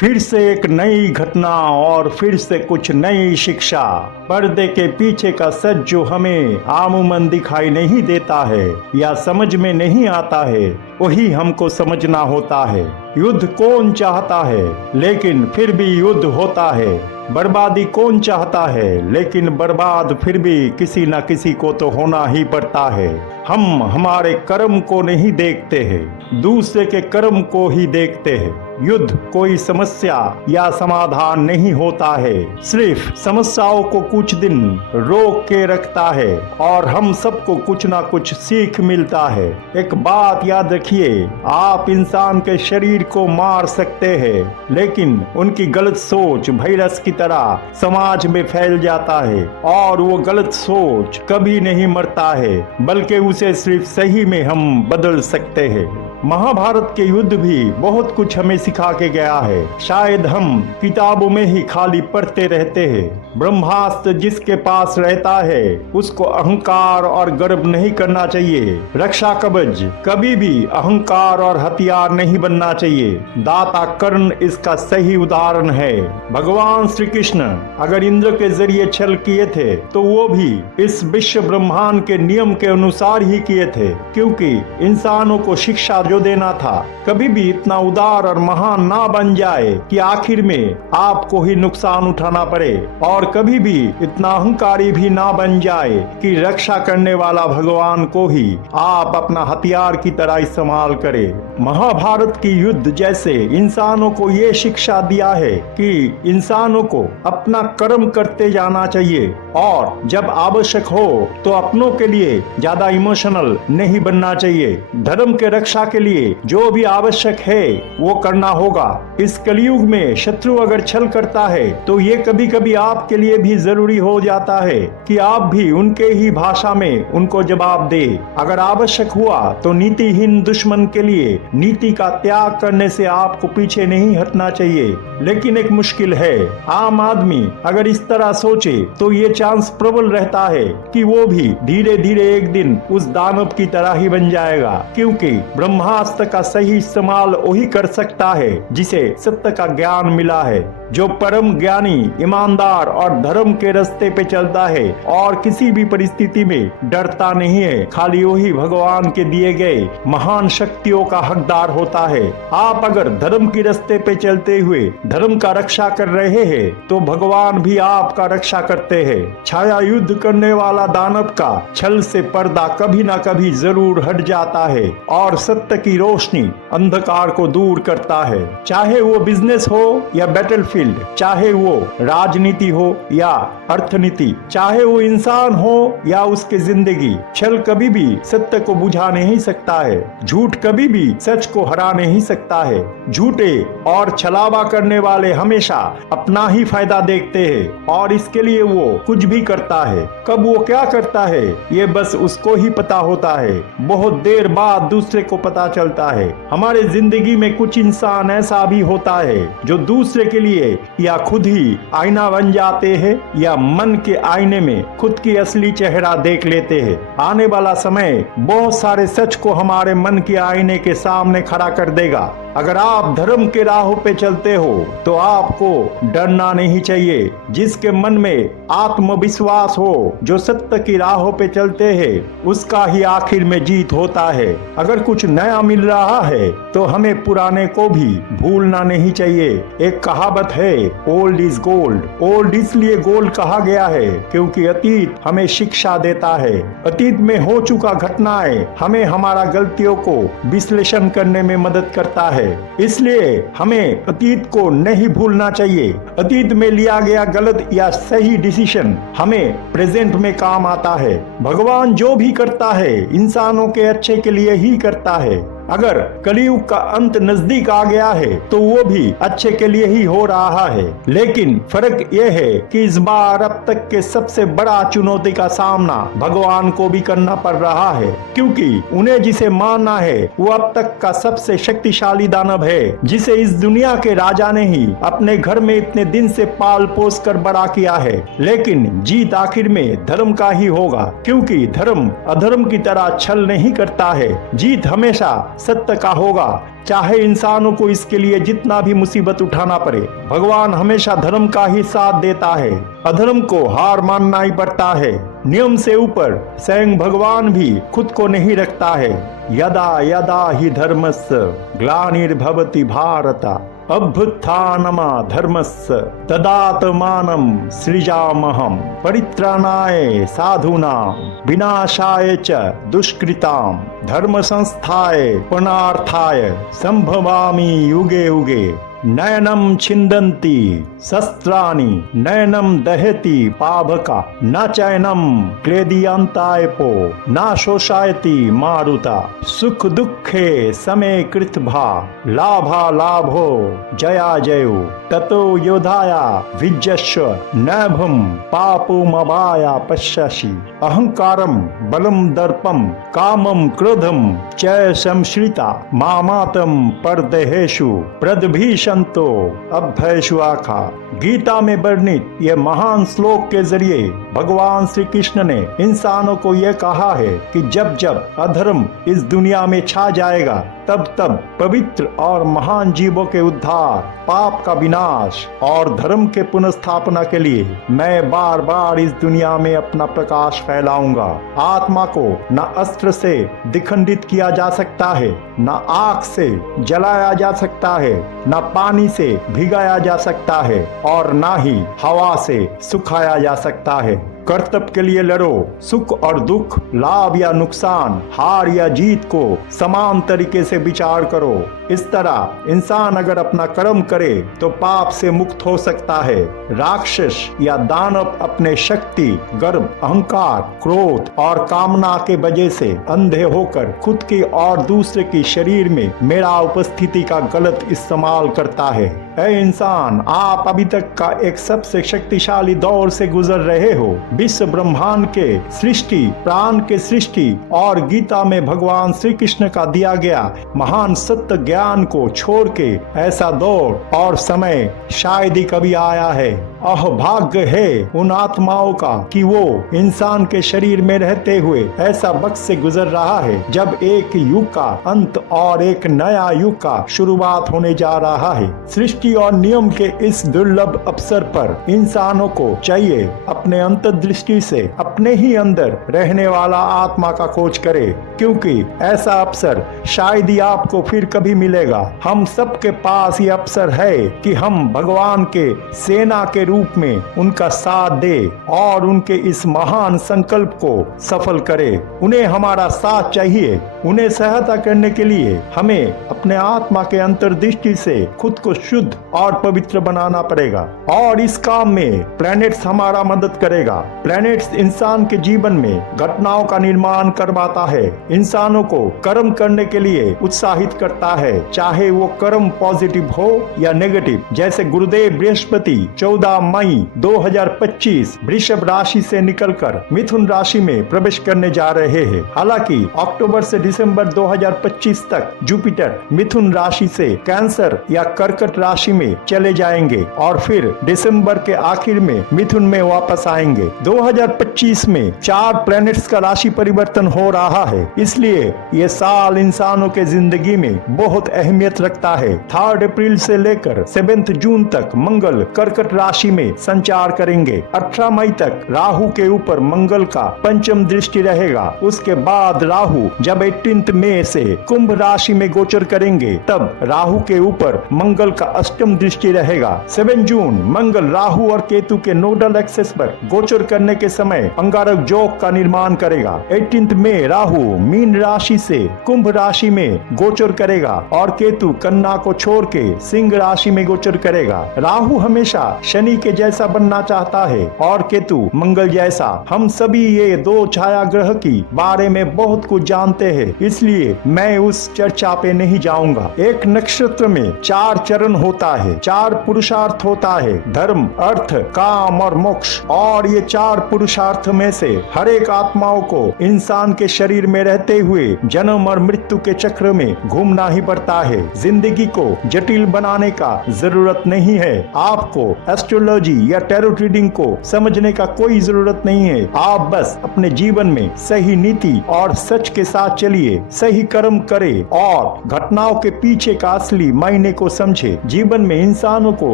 फिर से एक नई घटना और फिर से कुछ नई शिक्षा। पर्दे के पीछे का सच जो हमें आमूमन दिखाई नहीं देता है या समझ में नहीं आता है, वही हमको समझना होता है। युद्ध कौन चाहता है, लेकिन फिर भी युद्ध होता है। बर्बादी कौन चाहता है, लेकिन बर्बाद फिर भी किसी न किसी को तो होना ही पड़ता है। हम हमारे कर्म को नहीं देखते हैं, दूसरे के कर्म को ही देखते हैं। युद्ध कोई समस्या या समाधान नहीं होता है, सिर्फ समस्याओं को कुछ दिन रोक के रखता है और हम सबको कुछ ना कुछ सीख मिलता है। एक बात याद रखिए, आप इंसान के शरीर को मार सकते हैं, लेकिन उनकी गलत सोच वायरस की तरह समाज में फैल जाता है और वो गलत सोच कभी नहीं मरता है, बल्कि उसे सिर्फ सही में हम बदल सकते हैं। महाभारत के युद्ध भी बहुत कुछ हमें सिखा के गया है। शायद हम किताबों में ही खाली पढ़ते रहते हैं। ब्रह्मास्त्र जिसके पास रहता है उसको अहंकार और गर्व नहीं करना चाहिए। रक्षा कवच कभी भी अहंकार और हथियार नहीं बनना चाहिए। दाता कर्ण इसका सही उदाहरण है। भगवान श्री कृष्ण अगर इंद्र के जरिए छल किए थे तो वो भी इस विश्व ब्रह्मांड के नियम के अनुसार ही किए थे, क्योंकि इंसानों को शिक्षा जो देना था कभी भी इतना उदार और महान ना बन जाए कि आखिर में आपको ही नुकसान उठाना पड़े, और कभी भी इतना अहंकारी भी ना बन जाए कि रक्षा करने वाला भगवान को ही आप अपना हथियार की तरह इस्तेमाल करें। महाभारत की युद्ध जैसे इंसानों को ये शिक्षा दिया है कि इंसानों को अपना कर्म करते जाना चाहिए और जब आवश्यक हो तो अपनों के लिए ज्यादा इमोशनल नहीं बनना चाहिए। धर्म के रक्षा के लिए जो भी आवश्यक है वो करना होगा। इस कलयुग में शत्रु अगर छल करता है तो ये कभी कभी आपके लिए भी जरूरी हो जाता है कि आप भी उनके ही भाषा में उनको जवाब दे। अगर आवश्यक हुआ तो नीतिहीन दुश्मन के लिए नीति का त्याग करने से आपको पीछे नहीं हटना चाहिए। लेकिन एक मुश्किल है, आम आदमी अगर इस तरह सोचे तो ये चांस प्रबल रहता है कि वो भी धीरे धीरे एक दिन उस दानव की तरह ही बन जाएगा, क्योंकि ब्रह्मास्त्र का सही इस्तेमाल वही कर सकता है जिसे सत्य का ज्ञान मिला है। जो परम ज्ञानी, ईमानदार और धर्म के रास्ते पे चलता है और किसी भी परिस्थिति में डरता नहीं है, खाली वही भगवान के दिए गए महान शक्तियों का हकदार होता है। आप अगर धर्म की रास्ते पे चलते हुए धर्म का रक्षा कर रहे हैं तो भगवान भी आपका रक्षा करते हैं। छाया युद्ध करने वाला दानव का छल से पर्दा कभी ना कभी जरूर हट जाता है और सत्य की रोशनी अंधकार को दूर करता है। चाहे वो बिजनेस हो या बैटलफील्ड, चाहे वो राजनीति हो या अर्थनीति, चाहे वो इंसान हो या उसकी जिंदगी, छल कभी भी सत्य को बुझा नहीं सकता है। झूठ कभी भी सच को हरा नहीं सकता है। झूठे और छलावा करने वाले हमेशा अपना ही फायदा देखते हैं और इसके लिए वो कुछ भी करता है। कब वो क्या करता है ये बस उसको ही पता होता है। बहुत देर बाद दूसरे को पता चलता है। हमारे जिंदगी में कुछ इंसान ऐसा भी होता है जो दूसरे के लिए या खुद ही आईना बन जाते हैं या मन के आईने में खुद की असली चेहरा देख लेते हैं। आने वाला समय बहुत सारे सच को हमारे मन के आईने के सामने खड़ा कर देगा। अगर आप धर्म के राहों पे चलते हो तो आपको डरना नहीं चाहिए। जिसके मन में आत्मविश्वास हो, जो सत्य की राहों पे चलते हैं, उसका ही आखिर में जीत होता है। अगर कुछ नया मिल रहा है तो हमें पुराने को भी भूलना नहीं चाहिए। एक कहावत है, ओल्ड इज गोल्ड। ओल्ड इसलिए गोल्ड कहा गया है क्योंकि अतीत हमें शिक्षा देता है। अतीत में हो चुका घटनाएं हमें हमारा गलतियों को विश्लेषण करने में मदद करता है। इसलिए हमें अतीत को नहीं भूलना चाहिए। अतीत में लिया गया गलत या सही डिसीजन हमें प्रेजेंट में काम आता है। भगवान जो भी करता है इंसानों के अच्छे के लिए ही करता है। अगर कलयुग का अंत नजदीक आ गया है तो वो भी अच्छे के लिए ही हो रहा है। लेकिन फर्क यह है कि इस बार अब तक के सबसे बड़ा चुनौती का सामना भगवान को भी करना पड़ रहा है, क्योंकि उन्हें जिसे मानना है वो अब तक का सबसे शक्तिशाली दानव है, जिसे इस दुनिया के राजा ने ही अपने घर में इतने दिन से पाल पोस कर बड़ा किया है। लेकिन जीत आखिर में धर्म का ही होगा, क्योंकि धर्म अधर्म की तरह छल नहीं करता है। जीत हमेशा सत्य का होगा, चाहे इंसानों को इसके लिए जितना भी मुसीबत उठाना पड़े। भगवान हमेशा धर्म का ही साथ देता है, अधर्म को हार मानना ही पड़ता है। नियम से ऊपर स्वयं भगवान भी खुद को नहीं रखता है। यदा यदा हि धर्मस्य ग्लानिर्भवति भारत अभ्युत्थानमा धर्मस्य तदात्मानं सृजामहं परित्राणाय साधूनां विनाशाय च दुष्कृतां धर्म संस्थाय पुनर्थाय संभवामि युगे युगे। नयनम छिन्दन्ति शस्त्राणि नयनम दहति पावका न चैनम क्लेदियन्तायपो न शोषयति मारुता सुख दुःखे समे कृतभा लाभा लाभो जया जयो ततो योधाया विजस्व नभम पापुमवाया पश्यसि अहंकारम बलम दर्पम कामम क्रोधम च संश्रिता मामातम परदेहेषु प्रदभीषन्तो अभयषु आखा। गीता में वर्णित यह महान श्लोक के जरिए भगवान श्री कृष्ण ने इंसानों को यह कहा है कि जब जब अधर्म इस दुनिया में छा जाएगा तब तब पवित्र और महान जीवों के उद्धार, पाप का विनाश और धर्म के पुनर्स्थापना के लिए मैं बार बार इस दुनिया में अपना प्रकाश फैलाऊंगा। आत्मा को न अस्त्र से दिखंडित किया जा सकता है, न आग से जलाया जा सकता है, न पानी से भिगाया जा सकता है और न ही हवा से सुखाया जा सकता है। कर्तव्य के लिए लड़ो। सुख और दुख, लाभ या नुकसान, हार या जीत को समान तरीके से विचार करो। इस तरह इंसान अगर अपना कर्म करे तो पाप से मुक्त हो सकता है। राक्षस या दानव अपने शक्ति, गर्व, अहंकार, क्रोध और कामना के वजह से अंधे होकर खुद की और दूसरे की शरीर में मेरा उपस्थिति का गलत इस्तेमाल करता है। ऐ इंसान, आप अभी तक का एक सबसे शक्तिशाली दौर से गुजर रहे हो। विश्व ब्रह्मांड के सृष्टि, प्राण के सृष्टि और गीता में भगवान श्री कृष्ण का दिया गया महान सत्य ज्ञान को छोड़ के ऐसा दौर और समय शायद ही कभी आया है। अभाग्य है उन आत्माओं का कि वो इंसान के शरीर में रहते हुए ऐसा वक्त से गुजर रहा है जब एक युग का अंत और एक नया युग का शुरुआत होने जा रहा है। सृष्टि और नियम के इस दुर्लभ अवसर पर इंसानों को चाहिए अपने अंतर्दृष्टि से अपने ही अंदर रहने वाला आत्मा का खोज करे, क्योंकि ऐसा अवसर शायद ही आपको फिर कभी मिलेगा। हम सबके पास ये अवसर है कि हम भगवान के सेना के रूप में उनका साथ दे और उनके इस महान संकल्प को सफल करे। उन्हें हमारा साथ चाहिए। उन्हें सहायता करने के लिए हमें अपने आत्मा के अंतर्दृष्टि से खुद को शुद्ध और पवित्र बनाना पड़ेगा और इस काम में प्लैनेट्स हमारा मदद करेगा। प्लैनेट्स इंसान के जीवन में घटनाओं का निर्माण करवाता है, इंसानों को कर्म करने के लिए उत्साहित करता है, चाहे वो कर्म पॉजिटिव हो या नेगेटिव। जैसे गुरुदेव बृहस्पति 14 मई 2025 वृषभ राशि से निकलकर मिथुन राशि में प्रवेश करने जा रहे हैं। हालांकि अक्टूबर से दिसंबर 2025 तक जुपिटर मिथुन राशि से कैंसर या कर्कट राशि में चले जाएंगे और फिर दिसंबर के आखिर में मिथुन में वापस आएंगे। 2025 में 4 प्लैनेट्स का राशि परिवर्तन हो रहा है, इसलिए ये साल इंसानों के जिंदगी में बहुत अहमियत रखता है। 3 अप्रैल से लेकर 7 जून तक मंगल कर्कट राशि में संचार करेंगे। 18 मई तक राहु के ऊपर मंगल का पंचम दृष्टि रहेगा। उसके बाद राहु जब 18 मई से कुंभ राशि में गोचर करेंगे तब राहु के ऊपर मंगल का अष्टम दृष्टि रहेगा। 7 जून मंगल राहु और केतु के नोडल एक्सेस पर गोचर करने के समय अंगारक योग का निर्माण करेगा। 18 मई राहु मीन राशि से कुंभ राशि में गोचर करेगा और केतु कन्या को छोड़ के सिंह राशि में गोचर करेगा। राहु हमेशा शनि के जैसा बनना चाहता है और केतु मंगल जैसा। हम सभी ये 2 छाया ग्रह की बारे में बहुत कुछ जानते हैं, इसलिए मैं उस चर्चा पे नहीं जाऊंगा। एक नक्षत्र में 4 चरण होता है, 4 पुरुषार्थ होता है, धर्म, अर्थ, काम और मोक्ष। और ये 4 पुरुषार्थ में से हर एक आत्माओं को इंसान के शरीर में रहते हुए जन्म और मृत्यु के चक्र में घूमना ही पड़ता है। जिंदगी को जटिल बनाने का जरूरत नहीं है। आपको एस्ट्रोलॉजी या टैरो रीडिंग को समझने का कोई जरूरत नहीं है। आप बस अपने जीवन में सही नीति और सच के साथ चलिए। लिए सही कर्म करे और घटनाओं के पीछे का असली मायने को समझे। जीवन में इंसानों को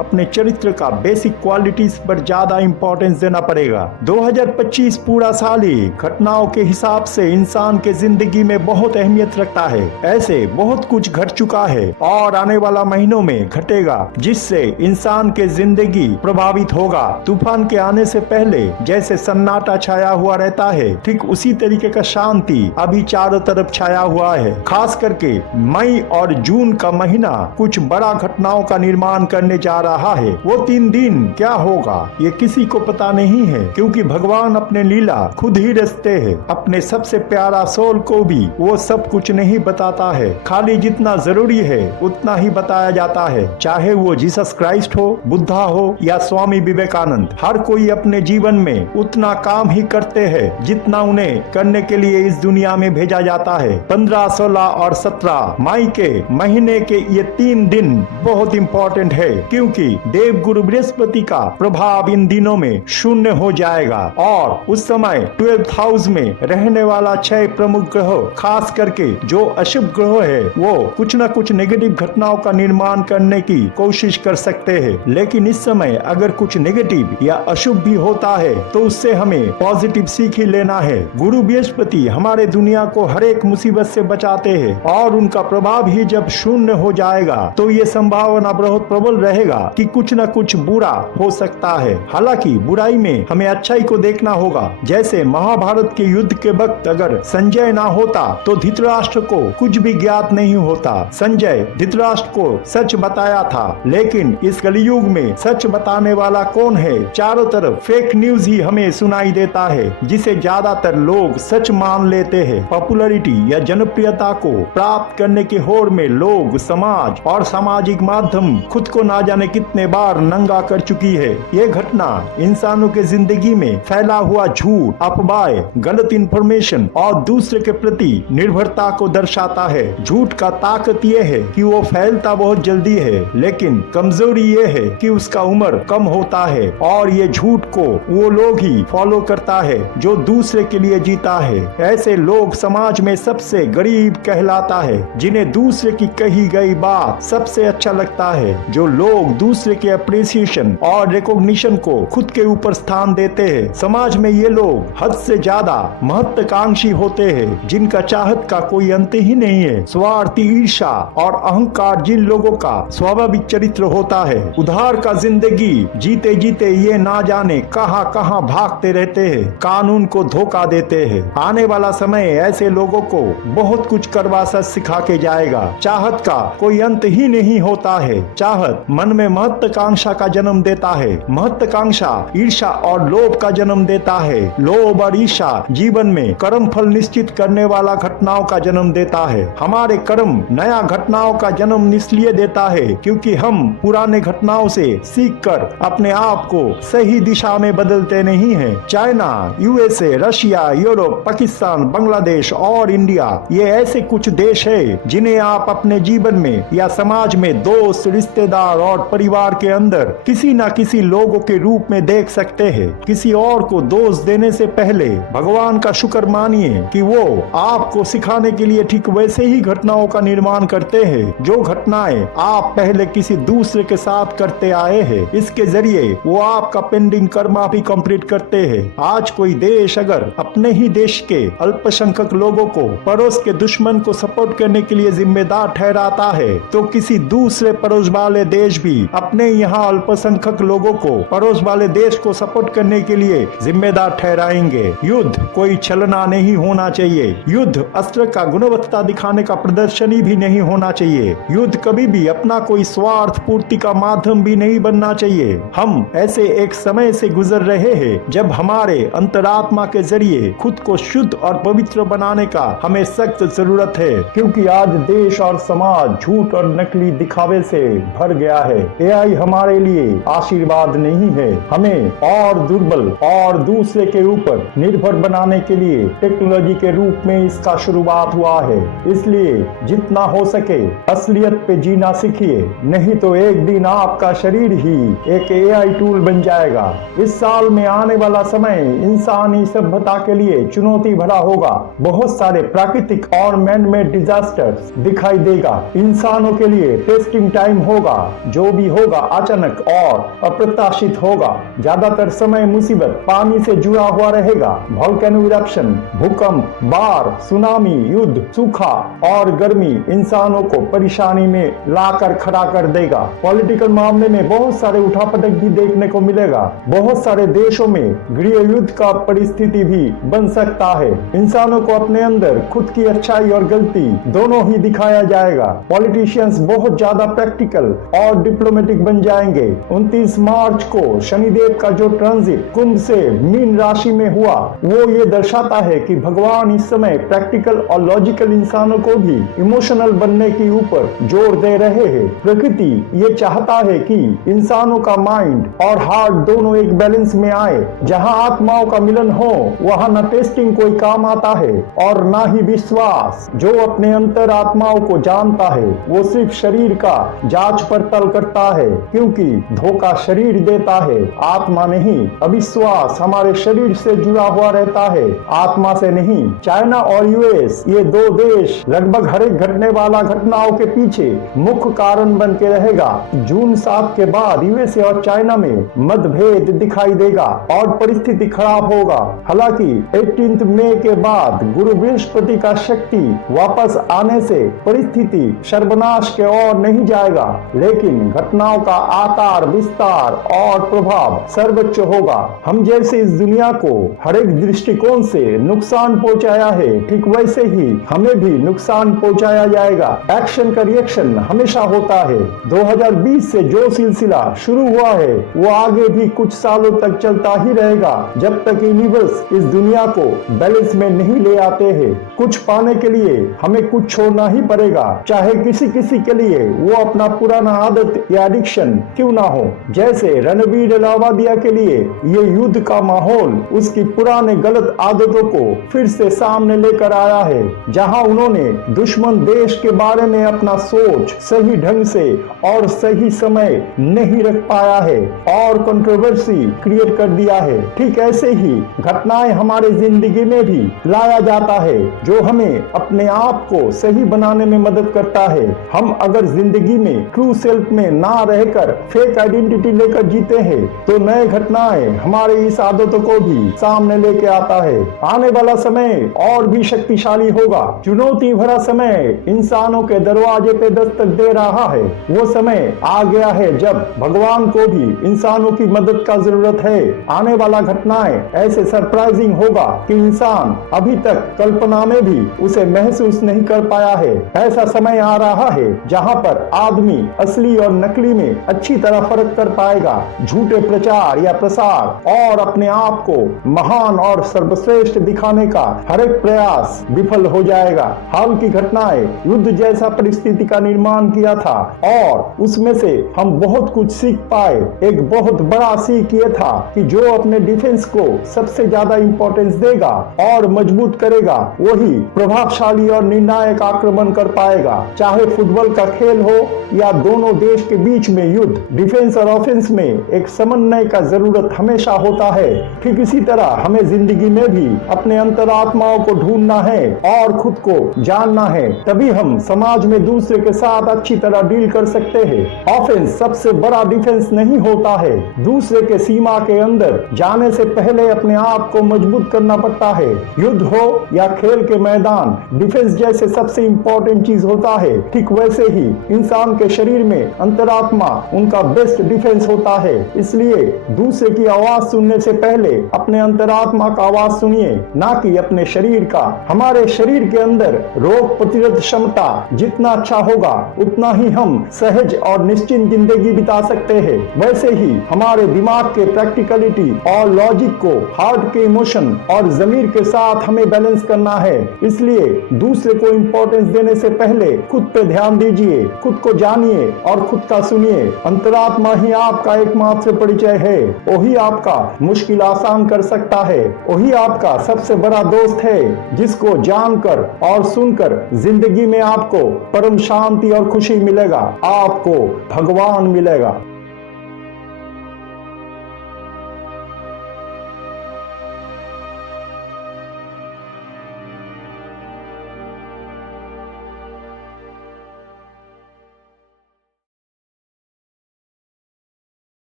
अपने चरित्र का बेसिक क्वालिटीज पर ज्यादा इंपॉर्टेंस देना पड़ेगा। 2025 पूरा साल ही घटनाओं के हिसाब से इंसान के जिंदगी में बहुत अहमियत रखता है। ऐसे बहुत कुछ घट चुका है और आने वाला महीनों में घटेगा जिससे इंसान के जिंदगी प्रभावित होगा। तूफान के आने से पहले जैसे सन्नाटा छाया हुआ रहता है, ठीक उसी तरीके का शांति अभी चारों तरफ छाया हुआ है। खास करके मई और जून का महीना कुछ बड़ा घटनाओं का निर्माण करने जा रहा है। वो 3 दिन क्या होगा ये किसी को पता नहीं है, क्योंकि भगवान अपने लीला खुद ही रचते हैं। अपने सबसे प्यारा सोल को भी वो सब कुछ नहीं बताता है, खाली जितना जरूरी है उतना ही बताया जाता है। चाहे वो जीसस क्राइस्ट हो, बुद्धा हो या स्वामी विवेकानंद, हर कोई अपने जीवन में उतना काम ही करते हैं जितना उन्हें करने के लिए इस दुनिया में भेजा जाता है। 15, 16 और 17 मई के महीने के ये 3 दिन बहुत इंपॉर्टेंट है, क्योंकि देव गुरु बृहस्पति का प्रभाव इन दिनों में शून्य हो जाएगा और उस समय 12th हाउस में रहने वाला 6 प्रमुख ग्रह, खास करके जो अशुभ ग्रह है, वो कुछ न कुछ नेगेटिव घटनाओं का निर्माण करने की कोशिश कर सकते हैं। लेकिन इस समय अगर कुछ नेगेटिव या अशुभ भी होता है तो उससे हमें पॉजिटिव सीख ही लेना है। गुरु बृहस्पति हमारे दुनिया को हर एक मुसीबत से बचाते हैं और उनका प्रभाव ही जब शून्य हो जाएगा तो ये संभावना बहुत प्रबल रहेगा कि कुछ न कुछ बुरा हो सकता है। हालांकि बुराई में हमें अच्छाई को देखना होगा। जैसे महाभारत के युद्ध के वक्त अगर संजय ना होता तो धृतराष्ट्र को कुछ भी ज्ञात नहीं होता। संजय धृतराष्ट्र को सच बताया था, लेकिन इस कलयुग में सच बताने वाला कौन है? चारों तरफ फेक न्यूज ही हमें सुनाई देता है, जिसे ज्यादातर लोग सच मान लेते हैं। पॉपुलैरिटी या जनप्रियता को प्राप्त करने की होड़ में लोग समाज और सामाजिक माध्यम खुद को ना जाने कितने बार नंगा कर चुकी है। ये घटना इंसानों के जिंदगी में फैला हुआ झूठ, अफवाह, गलत इंफॉर्मेशन और दूसरे के प्रति निर्भरता को दर्शाता है। झूठ का ताकत ये है कि वो फैलता बहुत जल्दी है, लेकिन कमजोरी ये है कि उसका उम्र कम होता है और ये झूठ को वो लोग ही फॉलो करता है जो दूसरे के लिए जीता है। ऐसे लोग समाज में सबसे गरीब कहलाता है, जिन्हें दूसरे की कही गई बात सबसे अच्छा लगता है। जो लोग दूसरे के अप्रिसिएशन और रिकॉग्निशन को खुद के ऊपर स्थान देते हैं, समाज में ये लोग हद से ज्यादा महत्वाकांक्षी होते हैं, जिनका चाहत का कोई अंत ही नहीं है। स्वार्थी, ईर्ष्या और अहंकार जिन लोगों का स्वाभाविक चरित्र होता है, उधार का जिंदगी जीते जीते ये ना जाने कहां कहां भागते रहते हैं, कानून को धोखा देते हैं। आने वाला समय ऐसे लोगों को बहुत कुछ करवा सच सिखा के जाएगा। चाहत का कोई अंत ही नहीं होता है। चाहत मन में महत्वाकांक्षा का जन्म देता है, महत्वाकांक्षा ईर्ष्या और लोभ का जन्म देता है, लोभ और ईर्ष्या जीवन में कर्म फल निश्चित करने वाला घटनाओं का जन्म देता है। हमारे कर्म नया घटनाओं का जन्म इसलिए देता है क्योंकि हम पुराने घटनाओं से सीखकर अपने आप को सही दिशा में बदलते नहीं हैं। China, USA, Russia, Europe, Pakistan, Bangladesh और इंडिया, ये ऐसे कुछ देश है जिन्हें आप अपने जीवन में या समाज में दोस्त, रिश्तेदार और परिवार के अंदर किसी न किसी लोगों के रूप में देख सकते हैं। किसी और को दोष देने से पहले भगवान का शुक्र मानिए कि वो आपको सिखाने के लिए ठीक वैसे ही घटनाओं का निर्माण करते हैं जो घटनाएं आप पहले किसी दूसरे के साथ करते आए हैं। इसके जरिए वो आपका पेंडिंग कर्मा भी कंप्लीट करते हैं। आज कोई देश अगर अपने ही देश के अल्पसंख्यक लोगों को पड़ोस के दुश्मन को सपोर्ट करने के लिए जिम्मेदार ठहराता है, तो किसी दूसरे पड़ोस वाले देश भी अपने यहाँ अल्पसंख्यक लोगों को पड़ोस वाले देश को सपोर्ट करने के लिए जिम्मेदार ठहराएंगे। युद्ध कोई छलना नहीं होना चाहिए। युद्ध अस्त्र का गुणवत्ता दिखाने का प्रदर्शनी भी नहीं होना चाहिए। युद्ध कभी भी अपना कोई स्वार्थ पूर्ति का माध्यम भी नहीं बनना चाहिए। हम ऐसे एक समय से गुजर रहे हैं जब हमारे अंतरात्मा के जरिए खुद को शुद्ध और पवित्र बनाने का हमें सख्त जरूरत है, क्योंकि आज देश और समाज झूठ और नकली दिखावे से भर गया है। एआई हमारे लिए आशीर्वाद नहीं है। हमें और दुर्बल और दूसरे के ऊपर निर्भर बनाने के लिए टेक्नोलॉजी के रूप में इसका शुरुआत हुआ है। इसलिए जितना हो सके असलियत पे जीना सीखिए, नहीं तो एक दिन आपका शरीर ही एक एआई टूल बन जाएगा। इस साल में आने वाला समय इंसानी सभ्यता के लिए चुनौती भरा होगा। बहुत सारे सारे प्राकृतिक और मैन मेड डिजास्टर्स दिखाई देगा। इंसानों के लिए टेस्टिंग टाइम होगा। जो भी होगा अचानक और अप्रत्याशित होगा। ज्यादातर समय मुसीबत पानी से जुड़ा हुआ रहेगा। वोल्केनो इरप्शन, भूकंप, बाढ़, सुनामी, युद्ध, सूखा और गर्मी इंसानों को परेशानी में लाकर खड़ा कर देगा। पॉलिटिकल मामले में बहुत सारे उठापटक भी देखने को मिलेगा। बहुत सारे देशों में गृह युद्ध का परिस्थिति भी बन सकता है। इंसानों को अपने अंदर खुद की अच्छाई और गलती दोनों ही दिखाया जाएगा। पॉलिटिशियंस बहुत ज्यादा प्रैक्टिकल और डिप्लोमेटिक बन जाएंगे। 29 मार्च को शनिदेव का जो ट्रांजिट कुंभ से मीन राशि में हुआ वो ये दर्शाता है कि भगवान इस समय प्रैक्टिकल और लॉजिकल इंसानों को भी इमोशनल बनने के ऊपर जोर दे रहे हैं। प्रकृति ये चाहता है कि इंसानों का माइंड और हार्ट दोनों एक बैलेंस में आए। जहां आत्माओं का मिलन हो वहां न टेस्टिंग कोई काम आता है और न ही विश्वास। जो अपने अंतर आत्माओं को जानता है वो सिर्फ शरीर का जांच पड़ताल करता है, क्योंकि धोखा शरीर देता है, आत्मा नहीं। अविश्वास हमारे शरीर से जुड़ा हुआ रहता है, आत्मा से नहीं। चाइना और यूएस ये दो देश लगभग हर एक घटने वाला घटनाओं के पीछे मुख्य कारण बन के रहेगा। जून 7 के बाद यूएसए और चाइना में मतभेद दिखाई देगा और परिस्थिति खराब होगा। हालांकि 18 मई के बाद गुरु बृहस्पति का शक्ति वापस आने से परिस्थिति सर्वनाश के ओर नहीं जाएगा, लेकिन घटनाओं का आकार, विस्तार और प्रभाव सर्वोच्च होगा। हम जैसे इस दुनिया को हर एक दृष्टिकोण से नुकसान पहुंचाया है, ठीक वैसे ही हमें भी नुकसान पहुंचाया जाएगा। एक्शन का रिएक्शन हमेशा होता है। 2020 से जो सिलसिला शुरू हुआ है वो आगे भी कुछ सालों तक चलता ही रहेगा, जब तक यूनिवर्स इस दुनिया को बैलेंस में नहीं ले आते हैं। कुछ पाने के लिए हमें कुछ छोड़ना ही पड़ेगा, चाहे किसी किसी के लिए वो अपना पुराना आदत या एडिक्शन क्यों ना हो। जैसे रणबीर अलावादिया के लिए ये युद्ध का माहौल उसकी पुराने गलत आदतों को फिर से सामने लेकर आया है। जहां उन्होंने दुश्मन देश के बारे में अपना सोच सही ढंग से और सही समय नहीं रख पाया है और कंट्रोवर्सी क्रिएट कर दिया है। ठीक ऐसे ही घटनाएं हमारे जिंदगी में भी लाया जाता है, जो हमें अपने आप को सही बनाने में मदद करता है। हम अगर जिंदगी में ट्रू सेल्फ में ना रहकर फेक आइडेंटिटी लेकर जीते हैं तो नए घटनाएं हमारे इस आदतों को भी सामने लेके आता है। आने वाला समय और भी शक्तिशाली होगा। चुनौती भरा समय इंसानों के दरवाजे पे दस्तक दे रहा है। वो समय आ गया है जब भगवान को भी इंसानों की मदद का जरूरत है। आने वाला घटनाएं ऐसे सरप्राइजिंग होगा कि इंसान अभी तक कल्पना में भी उसे महसूस नहीं कर पाया है। ऐसा समय आ रहा है जहां पर आदमी असली और नकली में अच्छी तरह फर्क कर पाएगा। झूठे प्रचार या प्रसार और अपने आप को महान और सर्वश्रेष्ठ दिखाने का हर एक प्रयास विफल हो जाएगा। हाल की घटनाएं युद्ध जैसा परिस्थिति का निर्माण किया था और उसमें से हम बहुत कुछ सीख पाए। एक बहुत बड़ा सीख ये था कि जो अपने डिफेंस को सबसे ज्यादा इंपॉर्टेंस देगा और मजबूत करेगा वही प्रभावशाली और निर्णायक आक्रमण कर पाएगा। चाहे फुटबॉल का खेल हो या दोनों देश के बीच में युद्ध, डिफेंस और ऑफेंस में एक समन्वय का जरूरत हमेशा होता है। ठीक इसी तरह हमें जिंदगी में भी अपने अंतरात्माओं को ढूंढना है और खुद को जानना है, तभी हम समाज में दूसरे के साथ अच्छी तरह डील कर सकते हैं। ऑफेंस सबसे बड़ा डिफेंस नहीं होता है। दूसरे के सीमा के अंदर जाने से पहले अपने आप को मजबूत करना पड़ता है। युद्ध हो या खेल के मैदान, डिफेंस जैसे सबसे इंपॉर्टेंट चीज होता है। ठीक वैसे ही इंसान के शरीर में अंतरात्मा उनका बेस्ट डिफेंस होता है। इसलिए दूसरे की आवाज सुनने से पहले अपने अंतरात्मा का आवाज सुनिए, ना कि अपने शरीर का। हमारे शरीर के अंदर रोग प्रतिरोध क्षमता जितना अच्छा होगा उतना ही हम सहज और निश्चिंत जिंदगी बिता सकते हैं। वैसे ही हमारे दिमाग के प्रैक्टिकलिटी और लॉजिक को हार्ट के इमोशन और जमीर के साथ हमें बैलेंस करना है। इसलिए दूसरे को इंपॉर्टेंस देने से पहले खुद पे ध्यान दीजिए, खुद को जानिए और खुद का सुनिए। अंतरात्मा ही आपका एकमात्र परिचय है। वही आपका मुश्किल आसान कर सकता है। वही आपका सबसे बड़ा दोस्त है, जिसको जानकर और सुनकर जिंदगी में आपको परम शांति और खुशी मिलेगा। आपको भगवान मिलेगा।